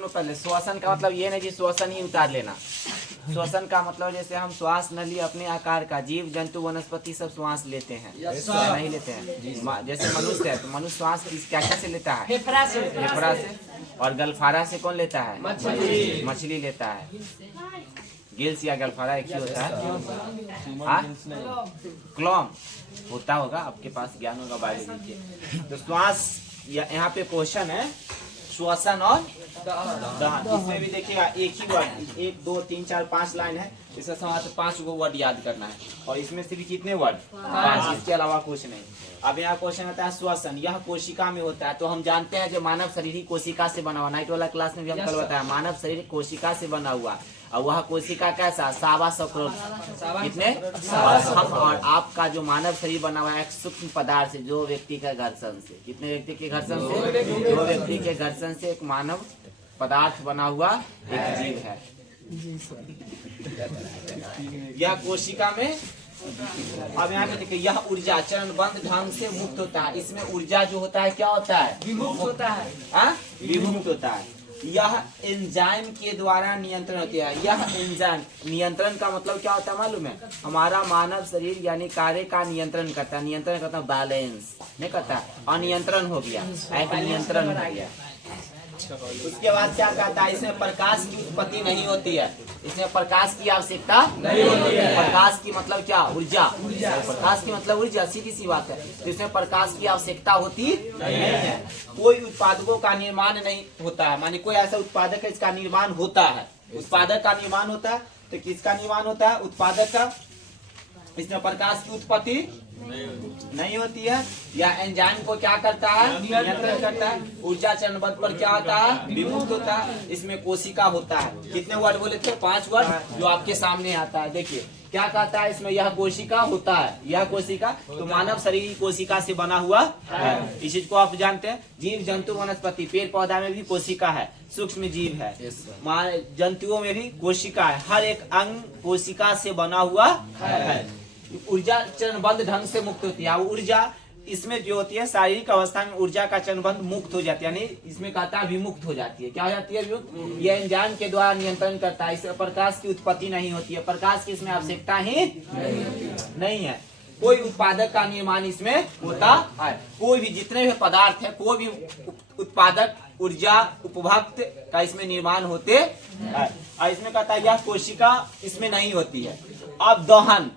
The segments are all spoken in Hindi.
लो पहले। श्वसन का मतलब ये नहीं कि श्वसन ही उतार लेना। श्वसन का मतलब जैसे हम श्वास नली अपने आकार का, जीव जंतु वनस्पति सब श्वास लेते हैं, नहीं लेते हैं। जैसे मनुष्य है तो मनुष्य श्वास क्या से लेता है? फेफड़ा से। और गलफारा से कौन लेता है? मछली लेता है। गिल्स या गलफारा एक ही होता है। क्लॉम होता होगा, आपके पास ज्ञान होगा बायोलॉजी के। तो श्वास यहाँ पे क्वेश्चन है श्वसन और दहन। इसमें भी देखिएगा एक ही वर्ड, 1 2 3 4 5 लाइन है, इसका समाज 5 गो वर्ड याद करना है। और इसमें से भी कितने वर्ड? 5। इसके अलावा कुछ नहीं। अब यहाँ क्वेश्चन आता है श्वसन, यह कोशिका में होता है। तो हम जानते हैं जो मानव शरीर ही कोशिका से बना हुआ, नाइट वाला क्लास में भी हम कल बताया, मानव शरीर कोशिका से बना हुआ। और वह कोशिका कैसा? 1.25 करोड़। कितने? 1.25। और आपका जो मानव शरीर बना हुआ है एक सूक्ष्म पदार्थ से, जो व्यक्ति का घर्षण से, कितने व्यक्ति के घर्षण से? 2 व्यक्ति के घर्षण से एक मानव पदार्थ बना हुआ एक जीव है। यह कोशिका में, अब यहाँ पे देखिए, यह ऊर्जा चरणबद्ध ढंग से मुक्त होता है। इसमें ऊर्जा जो होता है क्या होता है? विमुक्त होता है। विमुक्त होता है। यह एंजाइम के द्वारा नियंत्रण होती है। यह एंजाइम नियंत्रण का मतलब क्या होता है मालूम है? हमारा मानव शरीर यानी कार्य का नियंत्रण करता है। नियंत्रण करता है, बैलेंस नहीं करता। अनियंत्रण हो गया, नियंत्रण हो गया। उसके बाद क्या कहता है? इसमें प्रकाश की उत्पत्ति नहीं होती है। इसमें प्रकाश की आवश्यकता नहीं होती है। प्रकाश की मतलब क्या? ऊर्जा। प्रकाश की मतलब ऊर्जा, सीधी सी बात है। तो इसमें प्रकाश की आवश्यकता होती नहीं है। कोई उत्पादकों का निर्माण नहीं होता है, माने कोई ऐसा उत्पादक है इसका निर्माण होता है। उत्पादक का निर्माण होता है, तो किसका निर्माण होता है? उत्पादक का। इसमें प्रकाश की उत्पत्ति नहीं होती है। या एंजाइम को क्या करता है? नियंत्रण करता है। ऊर्जा चरणबद्ध पर क्या होता है? विमुक्त होता है। इसमें कोशिका होता है। कितने वर्ड बोले थे? 5 वर्ड जो आपके सामने आता है। देखिए क्या कहता है इसमें? यह कोशिका होता है। यह कोशिका तो मानव शरीर कोशिका से बना हुआ है। इस चीज को आप जानते हैं। जीव जंतु वनस्पति पेड़ पौधा में भी कोशिका है, सूक्ष्म जीव है। जंतुओं में भी कोशिका है। हर एक अंग कोशिका से बना हुआ है। ऊर्जा चरणबद्ध ढंग से मुक्त होती है। ऊर्जा इसमें जो होती है शारीरिक अवस्था में ऊर्जा का चरणबद्ध मुक्त हो जाती है, यानी इसमें कहता है विमुक्त हो जाती है। क्या हो जाती है? विमुक्त। यह एंजाइम के द्वारा नियंत्रण करता है। इससे प्रकाश की उत्पत्ति नहीं होती है। प्रकाश की इसमें आवश्यकता ही नहीं है। कोई उत्पादक का निर्माण इसमें होता है। कोई भी जितने भी पदार्थ है, कोई भी उत्पादक ऊर्जा उपभोक्त का इसमें निर्माण होते है। और इसमें कहता है यह कोशिका इसमें नहीं होती है। अब दहन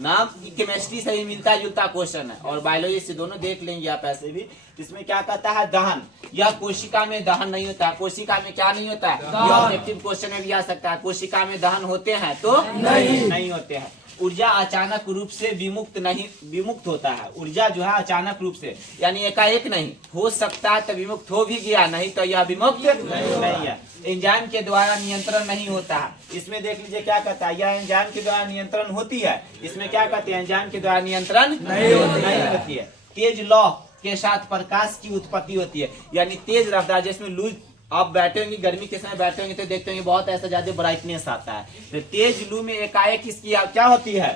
नाम केमिस्ट्री से ही मिलता जुलता क्वेश्चन है, और बायोलॉजी से दोनों देख लेंगे आप ऐसे भी। इसमें क्या कहता है? दहन। यह कोशिका में दहन नहीं होता है। कोशिका में क्या नहीं होता है? यह ऑब्जेक्टिव क्वेश्चन में भी आ सकता है। कोशिका में दहन होते हैं तो नहीं होते हैं। ऊर्जा अचानक रूप से विमुक्त होता है। ऊर्जा जो है अचानक रूप से, यानी एकाएक नहीं हो सकता है, तो विमुक्त हो भी गया, नहीं तो यह विमुक्त नहीं है। एंजाइम के द्वारा नियंत्रण नहीं होता है। इसमें देख लीजिए क्या कहता है? यह एंजाइम के द्वारा नियंत्रण होती है। इसमें क्या कहते हैं? एंजाइम के द्वारा नियंत्रण नहीं होती है। तेज लौ के साथ प्रकाश की उत्पत्ति होती है, यानी तेज रफ्तार। जिसमें लू आप बैठे होंगे, गर्मी के समय बैठे होंगे तो देखते होंगे बहुत ऐसा ज्यादा ब्राइटनेस आता है। तो तेज लू में एकाएक इसकी क्या होती है?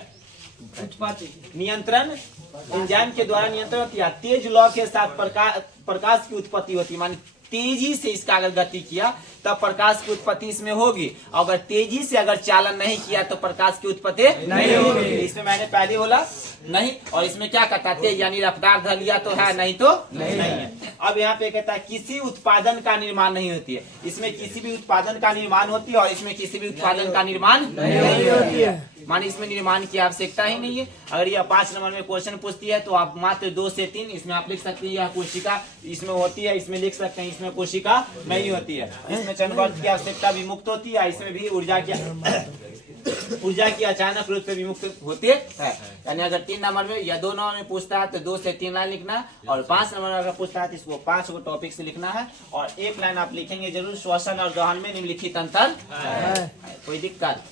नियंत्रण एंजाइम के द्वारा नियंत्रण होती है। तेज लौ के साथ प्रकाश की उत्पत्ति होती है, मानी तेजी से इसका अगर गति किया तब प्रकाश की उत्पत्ति इसमें होगी। अगर तेजी से अगर चालन नहीं किया तो प्रकाश की उत्पत्ति नहीं होगी। इसमें मैंने पहले बोला नहीं। और इसमें क्या कहता है? तेज यानी रफ्तार धर लिया तो है, नहीं तो नहीं है। अब यहाँ पे कहता है किसी उत्पादन का निर्माण नहीं होती है। इसमें किसी भी उत्पादन का निर्माण होती है, और इसमें किसी भी उत्पादन का निर्माण नहीं होती है। माने इसमें निर्माण की आवश्यकता ही नहीं है। अगर यह 5 नंबर में क्वेश्चन पूछती है तो आप मात्र 2 से 3 इसमें आप लिख सकते हैं। यह कोशिका इसमें होती है, इसमें लिख सकते हैं इसमें कोशिका नहीं होती है। इसमें चरणबद्ध की आवश्यकता विमुक्त होती है। इसमें भी ऊर्जा की अचानक रूप से विमुक्त होती है। यानी अगर 3 नंबर में या 2 नंबर में पूछता है तो 2 से 3 लाइन लिखना, और 5 नंबर में अगर पूछता है तो इसको 5 को टॉपिक से लिखना है। और 1 लाइन आप लिखेंगे जरूर, श्वसन और दहन में निम्नलिखित अंतर। कोई दिक्कत?